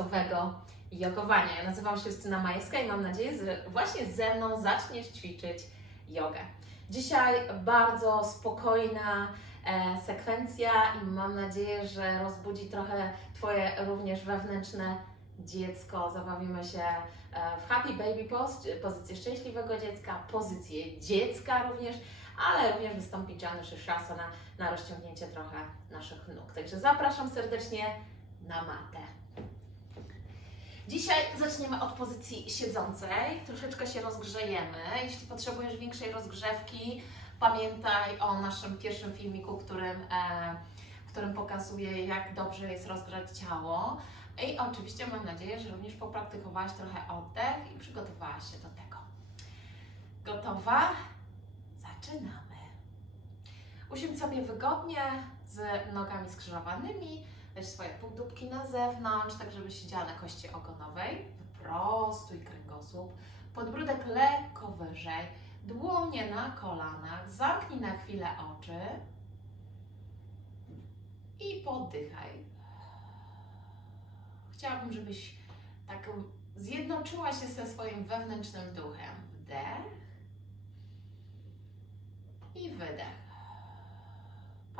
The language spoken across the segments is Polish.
dzień marcowego jogowania. Ja nazywam się Justyna Majewska i mam nadzieję, że właśnie ze mną zaczniesz ćwiczyć jogę. Dzisiaj bardzo spokojna e, sekwencja i mam nadzieję, że rozbudzi trochę Twoje również wewnętrzne dziecko. Zabawimy się e, w Happy Baby Pose, pozycję szczęśliwego dziecka, pozycję dziecka również, ale również wystąpi Janu Shasana na rozciągnięcie trochę naszych nóg. Także zapraszam serdecznie na matę. Dzisiaj zaczniemy od pozycji siedzącej. Troszeczkę się rozgrzejemy. Jeśli potrzebujesz większej rozgrzewki, pamiętaj o naszym pierwszym filmiku, którym, e, w którym pokazuję, jak dobrze jest rozgrzać ciało. I oczywiście mam nadzieję, że również popraktykowałaś trochę oddech i przygotowałaś się do tego. Gotowa? Zaczynamy. Usiądź sobie wygodnie z nogami skrzyżowanymi, weź swoje półdubki na zewnątrz, tak żeby siedziała na kości ogonowej. Wyprostuj kręgosłup, podbródek lekko wyżej, dłonie na kolanach, zamknij na chwilę oczy i poddychaj. Chciałabym, żebyś tak zjednoczyła się ze swoim wewnętrznym duchem. Wdech i wydech.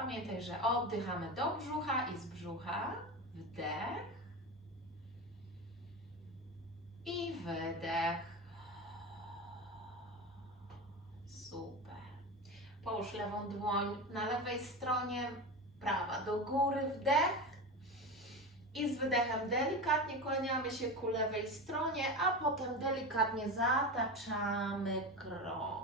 Pamiętaj, że oddychamy do brzucha i z brzucha. Wdech i wydech. Super. Połóż lewą dłoń na lewej stronie, prawa do góry, wdech. I z wydechem delikatnie kłaniamy się ku lewej stronie, a potem delikatnie zataczamy krąg.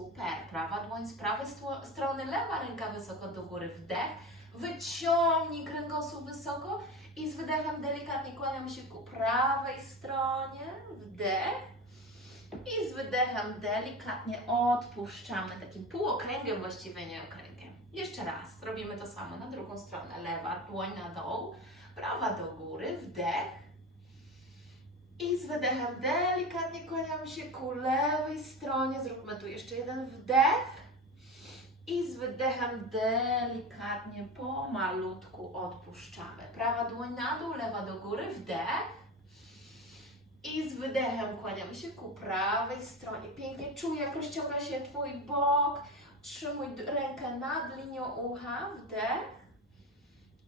Super. Prawa dłoń z prawej strony, lewa ręka wysoko do góry. Wdech. Wyciągnij kręgosłup wysoko i z wydechem delikatnie kłaniamy się ku prawej stronie. Wdech. I z wydechem delikatnie odpuszczamy takim półokręgiem, właściwie nie okręgiem. Jeszcze raz. Robimy to samo na drugą stronę. Lewa dłoń na dół, prawa do góry. Wdech. I z wydechem delikatnie kłaniamy się ku lewej stronie. Zróbmy tu jeszcze jeden wdech. I z wydechem delikatnie, pomalutku odpuszczamy. Prawa dłoń na dół, lewa do góry, wdech. I z wydechem kłaniamy się ku prawej stronie. Pięknie czuję, jak rozciąga się Twój bok. Trzymuj rękę nad linią ucha, wdech.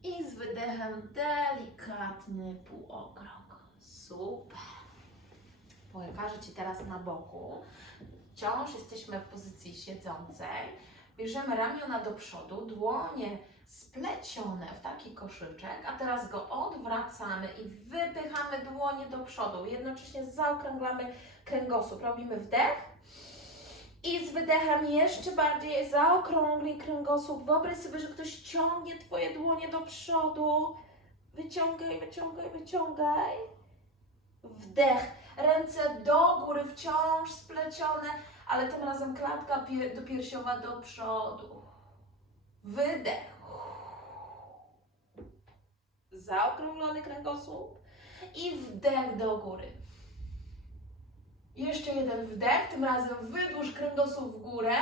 I z wydechem delikatny półokrąg. Super. Pokażę Ci teraz na boku. Wciąż jesteśmy w pozycji siedzącej. Bierzemy ramiona do przodu, dłonie splecione w taki koszyczek, a teraz go odwracamy i wypychamy dłonie do przodu. Jednocześnie zaokrąglamy kręgosłup. Robimy wdech i z wydechem jeszcze bardziej zaokrąglij kręgosłup. Wyobraź sobie, że ktoś ciągnie Twoje dłonie do przodu. Wyciągaj, wyciągaj, wyciągaj. Wdech. Ręce do góry, wciąż splecione, ale tym razem klatka pie- dopiersiowa do przodu. Wydech. Zaokrąglony kręgosłup i wdech do góry. Jeszcze jeden wdech, tym razem wydłuż kręgosłup w górę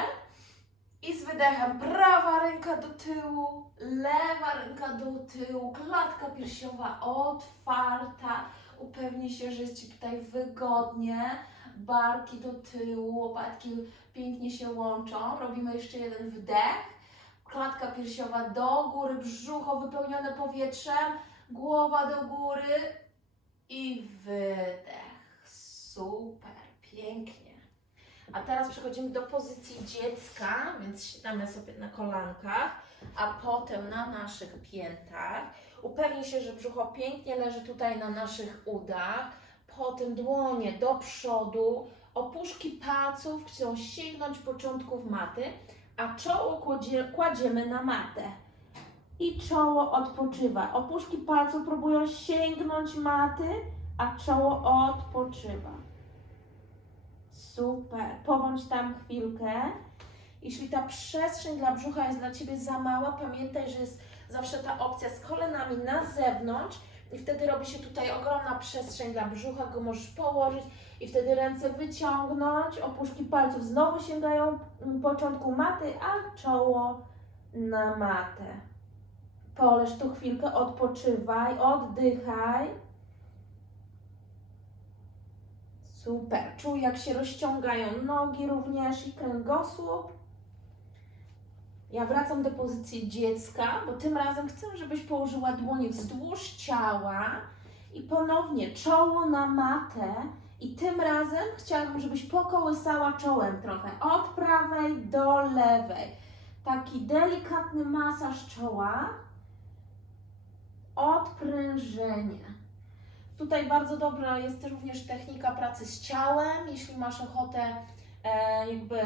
i z wydechem prawa ręka do tyłu, lewa ręka do tyłu, klatka piersiowa otwarta. Upewnij się, że jest Ci tutaj wygodnie. Barki do tyłu, łopatki pięknie się łączą. Robimy jeszcze jeden wdech. Klatka piersiowa do góry, brzucho wypełnione powietrzem, głowa do góry i wydech. Super, pięknie. A teraz przechodzimy do pozycji dziecka, więc siadamy sobie na kolankach, a potem na naszych piętach. Upewnij się, że brzucho pięknie leży tutaj na naszych udach. Potem dłonie do przodu, opuszki palców chcą sięgnąć początków maty, a czoło kładzie, kładziemy na matę. I czoło odpoczywa. Opuszki palców próbują sięgnąć maty, a czoło odpoczywa. Super. Pobądź tam chwilkę. Jeśli ta przestrzeń dla brzucha jest dla Ciebie za mała, pamiętaj, że jest zawsze ta opcja z kolanami na zewnątrz i wtedy robi się tutaj ogromna przestrzeń dla brzucha, go możesz położyć i wtedy ręce wyciągnąć, opuszki palców znowu sięgają początku maty, a czoło na matę. Poleż tu chwilkę, odpoczywaj, oddychaj. Super. Czuj, jak się rozciągają nogi również i kręgosłup. Ja wracam do pozycji dziecka, bo tym razem chcę, żebyś położyła dłonie wzdłuż ciała i ponownie czoło na matę. I tym razem chciałabym, żebyś pokołysała czołem trochę od prawej do lewej. Taki delikatny masaż czoła. Odprężenie. Tutaj bardzo dobra jest również technika pracy z ciałem. Jeśli masz ochotę e, jakby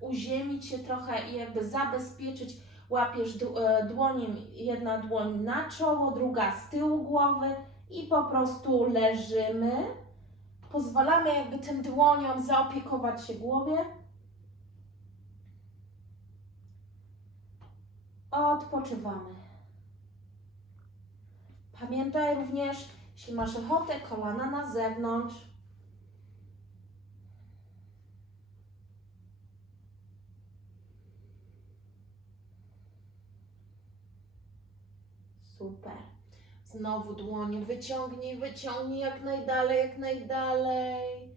uziemić się trochę i jakby zabezpieczyć, łapiesz e, dłoniem, jedna dłoń na czoło, druga z tyłu głowy i po prostu leżymy. Pozwalamy jakby tym dłoniom zaopiekować się głowie. Odpoczywamy. Pamiętaj również, jeśli masz ochotę, kolana na zewnątrz. Super. Znowu dłonie wyciągnij, wyciągnij jak najdalej, jak najdalej.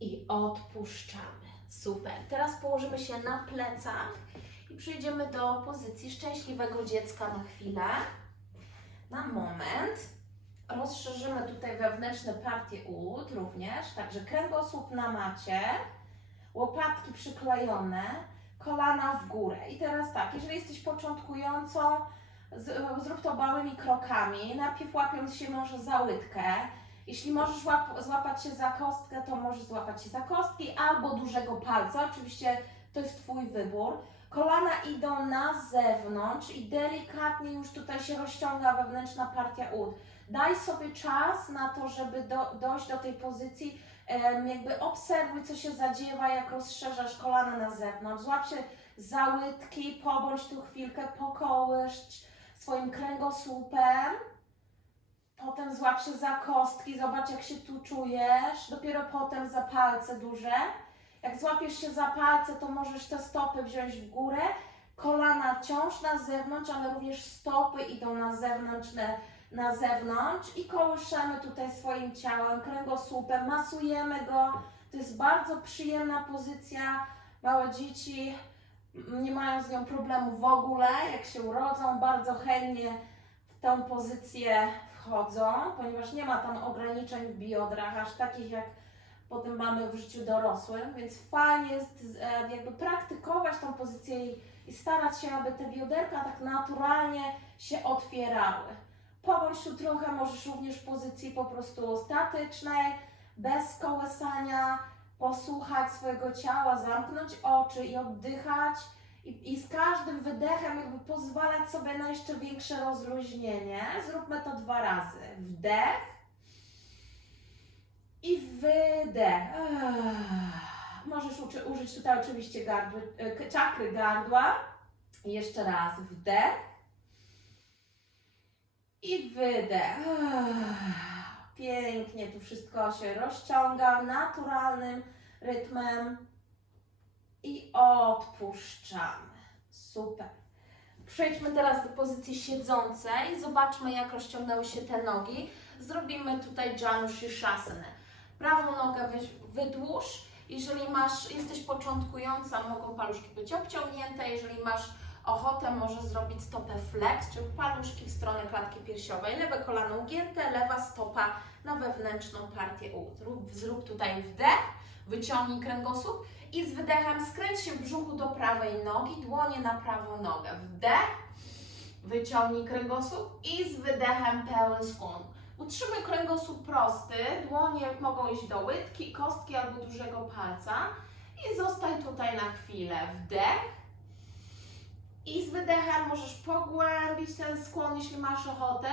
I odpuszczamy. Super. Teraz położymy się na plecach i przejdziemy do pozycji szczęśliwego dziecka na chwilę. Na moment. Rozszerzymy tutaj wewnętrzne partie ud również, także kręgosłup na macie, łopatki przyklejone, kolana w górę. I teraz tak, jeżeli jesteś początkującą, z- zrób to małymi krokami, najpierw łapiąc się może za łydkę. Jeśli możesz łap, złapać się za kostkę, to możesz złapać się za kostki albo dużego palca. Oczywiście to jest Twój wybór. Kolana idą na zewnątrz i delikatnie już tutaj się rozciąga wewnętrzna partia ud. Daj sobie czas na to, żeby do, dojść do tej pozycji. Em, jakby obserwuj, co się zadziewa, jak rozszerzasz kolana na zewnątrz. Złap się za łydki, pobądź tu chwilkę, pokołysz swoim kręgosłupem. Potem złap się za kostki, zobacz jak się tu czujesz. Dopiero potem za palce duże. Jak złapiesz się za palce, to możesz te stopy wziąć w górę. Kolana wciąż na zewnątrz, ale również stopy idą na zewnątrz, na, zewnątrz i kołyszemy tutaj swoim ciałem, kręgosłupem, masujemy go. To jest bardzo przyjemna pozycja. Małe dzieci nie mają z nią problemu w ogóle. Jak się urodzą, bardzo chętnie w tę pozycję wchodzą, ponieważ nie ma tam ograniczeń w biodrach, aż takich jak potem mamy w życiu dorosłym, więc fajnie jest e, jakby praktykować tą pozycję i, i starać się, aby te bioderka tak naturalnie się otwierały. Pobądź tu trochę, możesz również w pozycji po prostu statycznej, bez kołysania, posłuchać swojego ciała, zamknąć oczy i oddychać. I, I z każdym wydechem jakby pozwalać sobie na jeszcze większe rozluźnienie. Zróbmy to dwa razy. Wdech i wydech. Ech. Możesz uczy, użyć tutaj oczywiście gardły, e, czakry gardła. I jeszcze raz wdech i wydech. Ech. Pięknie tu wszystko się rozciąga naturalnym rytmem i odpuszczamy. Super. Przejdźmy teraz do pozycji siedzącej. Zobaczmy, jak rozciągnęły się te nogi. Zrobimy tutaj Janu Shirshasana. Prawą nogę wy- wydłuż. Jeżeli masz, jesteś początkująca, mogą paluszki być obciągnięte. Jeżeli masz ochotę, możesz zrobić stopę flex, czyli paluszki w stronę klatki piersiowej. Lewe kolano ugięte, lewa stopa na wewnętrzną partię ud. Zrób tutaj wdech, wyciągnij kręgosłup i z wydechem skręć się w brzuchu do prawej nogi, dłonie na prawą nogę. Wdech, wyciągnij kręgosłup i z wydechem pełen skłon. Utrzymuj kręgosłup prosty, dłonie mogą iść do łydki, kostki albo dużego palca i zostań tutaj na chwilę. Wdech i z wydechem możesz pogłębić ten skłon, jeśli masz ochotę.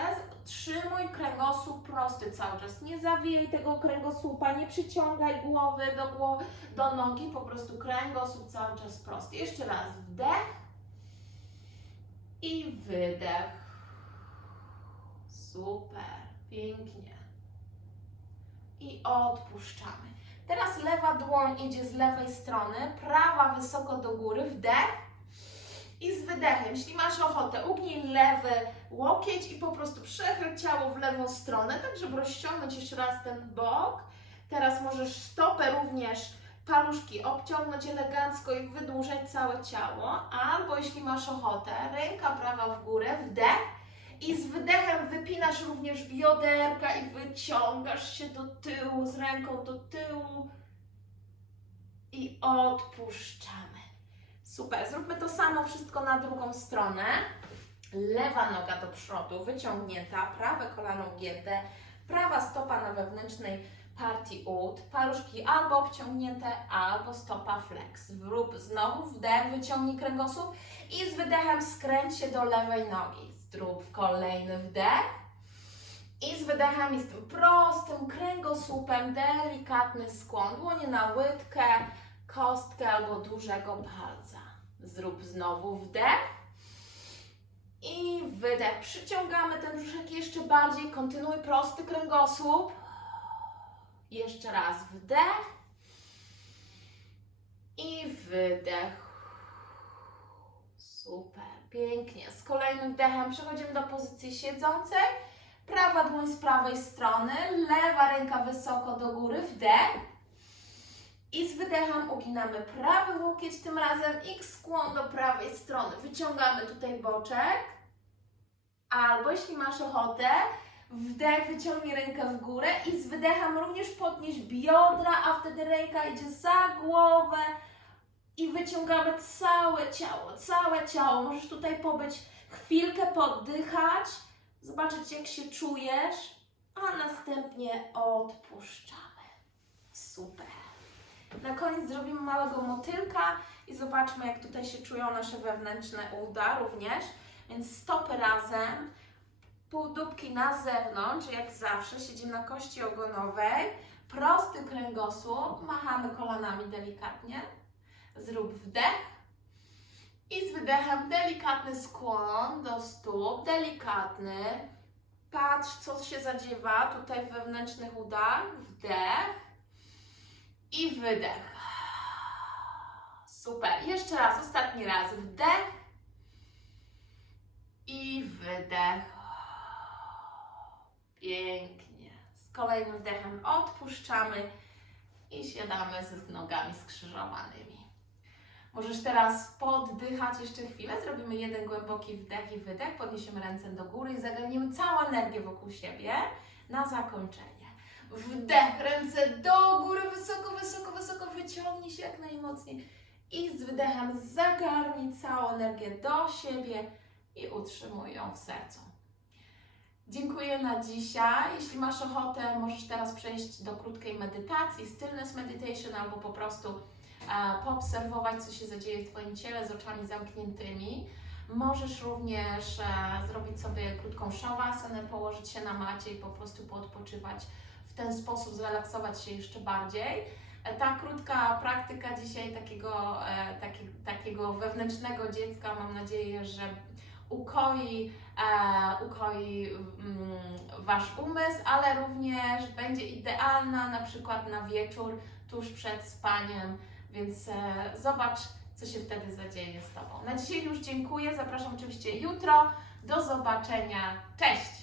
Trzymuj kręgosłup prosty cały czas. Nie zawijaj tego kręgosłupa, nie przyciągaj głowy do, głowy, do nogi, po prostu kręgosłup cały czas prosty. Jeszcze raz wdech i wydech. Super, pięknie. I odpuszczamy. Teraz lewa dłoń idzie z lewej strony, prawa wysoko do góry, wdech I z wydechem, jeśli masz ochotę, ugnij lewy łokieć i po prostu przechyl ciało w lewą stronę, tak żeby rozciągnąć jeszcze raz ten bok. Teraz możesz stopę również, paluszki obciągnąć elegancko i wydłużać całe ciało. Albo jeśli masz ochotę, ręka prawa w górę, wdech. I z wydechem wypinasz również bioderka i wyciągasz się do tyłu, z ręką do tyłu. I odpuszczamy. Super, zróbmy to samo wszystko na drugą stronę. Lewa noga do przodu, wyciągnięta, prawe kolano ugięte, prawa stopa na wewnętrznej partii ud, paluszki albo obciągnięte, albo stopa flex. Zrób znowu wdech, wyciągnij kręgosłup i z wydechem skręć się do lewej nogi. Zrób kolejny wdech i z wydechem tym prostym kręgosłupem delikatny skłon, dłonie na łydkę, kostkę albo dużego palca. Zrób znowu wdech i wydech. Przyciągamy ten brzuszek jeszcze bardziej. Kontynuuj prosty kręgosłup. Jeszcze raz wdech i wydech. Super, pięknie. Z kolejnym wdechem przechodzimy do pozycji siedzącej. Prawa dłoń z prawej strony, lewa ręka wysoko do góry, wdech. I z wydechem uginamy prawy łokieć tym razem i skłon do prawej strony. Wyciągamy tutaj boczek. Albo jeśli masz ochotę, wdech, wyciągnij rękę w górę i z wydechem również podnieś biodra, a wtedy ręka idzie za głowę i wyciągamy całe ciało, całe ciało. Możesz tutaj pobyć chwilkę, poddychać, zobaczyć jak się czujesz, a następnie odpuszczamy. Super. Na koniec zrobimy małego motylka i zobaczmy, jak tutaj się czują nasze wewnętrzne uda również. Więc stopy razem, półdubki na zewnątrz, jak zawsze, siedzimy na kości ogonowej, prosty kręgosłup, machamy kolanami delikatnie, zrób wdech i z wydechem delikatny skłon do stóp, delikatny, patrz co się zadziewa tutaj w wewnętrznych udach, wdech i wydech. Super. Jeszcze raz, ostatni raz. Wdech i wydech. Pięknie. Z kolejnym wdechem odpuszczamy i siadamy z nogami skrzyżowanymi. Możesz teraz poddychać jeszcze chwilę. Zrobimy jeden głęboki wdech i wydech. Podniesiemy ręce do góry i zagarniemy całą energię wokół siebie na zakończenie. Wdech, ręce do góry, wysoko, wysoko, wysoko, wyciągnij się jak najmocniej. I z wydechem zagarnij całą energię do siebie i utrzymuj ją w sercu. Dziękuję na dzisiaj. Jeśli masz ochotę, możesz teraz przejść do krótkiej medytacji, stillness meditation, albo po prostu e, poobserwować, co się zadzieje w Twoim ciele z oczami zamkniętymi. Możesz również e, zrobić sobie krótką szawasanę, położyć się na macie i po prostu poodpoczywać ten sposób zrelaksować się jeszcze bardziej. E, Ta krótka praktyka dzisiaj takiego, e, taki, takiego wewnętrznego dziecka, mam nadzieję, że ukoi, e, ukoi mm, Wasz umysł, ale również będzie idealna na przykład na wieczór, tuż przed spaniem, więc e, zobacz, co się wtedy zadzieje z Tobą. Na dzisiaj już dziękuję, zapraszam oczywiście jutro. Do zobaczenia. Cześć!